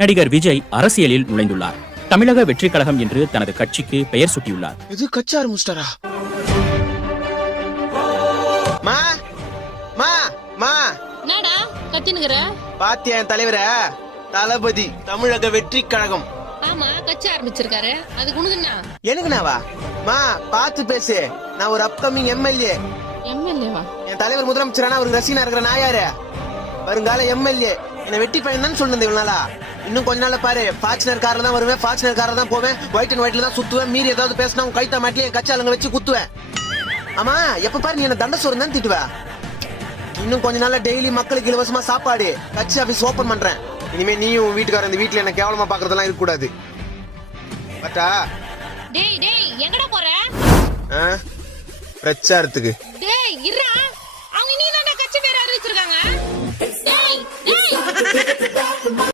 நடிகர் விஜய் அரசியலில் நுழைந்துள்ளார். தமிழக வெற்றிக் கழகம் என்று தனது கட்சிக்கு பெயர் சூட்டியுள்ளார். இது கட்சி ஆரம்பிச்சிட்டாரா? என்னடா கத்தினுங்கற? பாத்தியா என் தலைவர தளபதி தமிழக வெற்றி கழகம். ஆமா கட்சி ஆரம்பிச்சிருக்காரு. அதுக்கு உனக்குன்னா? எனக்குனாவா? பாத்து பேசு. நான் ஒரு அப்கமிங் எம்எல்ஏ. எம்எல்ஏவா? என் தலைவர் முதலமைச்சரானா அவருக்கு ரசிகனா இருக்கிற நான் யாரு? வருங்கால எம்எல்ஏ. என்ன வெட்டி பையன் தான் சொன்னது இவ்வளவு நாளா. இன்னும் கொஞ்ச நாள்ல பாரு, ஃபார்ச்சுனர் கார்ல தான் வருவேன், ஃபார்ச்சுனர் கார்ல தான் போவேன், ஒயிட் அண்ட் ஒயிட்ல தான் சுத்துவேன். மீறி ஏதாவது பேசினா உன் கைத்தா மாட்டிலே என் கட்சி ஆளுங்க வச்சு குத்துவேன். ஆமா, எப்ப பாரு நீ என்ன தண்ட சோறு தான் திட்டுவ. இன்னும் கொஞ்ச நாள்ல டெய்லி மக்களுக்கு இலவசமா சாப்பாடு, கட்சி ஆபீஸ் ஓபன் பண்றேன். இனிமே நீயும் வீட்டுக்காரர் இந்த வீட்டுல என்ன கேவலமா பாக்குறதெல்லாம் இருக்க கூடாது. பட்டா டேய் டேய் எங்கடா போற? பிரச்சாரத்துக்கு. டேய் இருடா, அவங்க நீ தான கட்சி பேர் அறிவிச்சிருக்காங்க. டேய் டேய்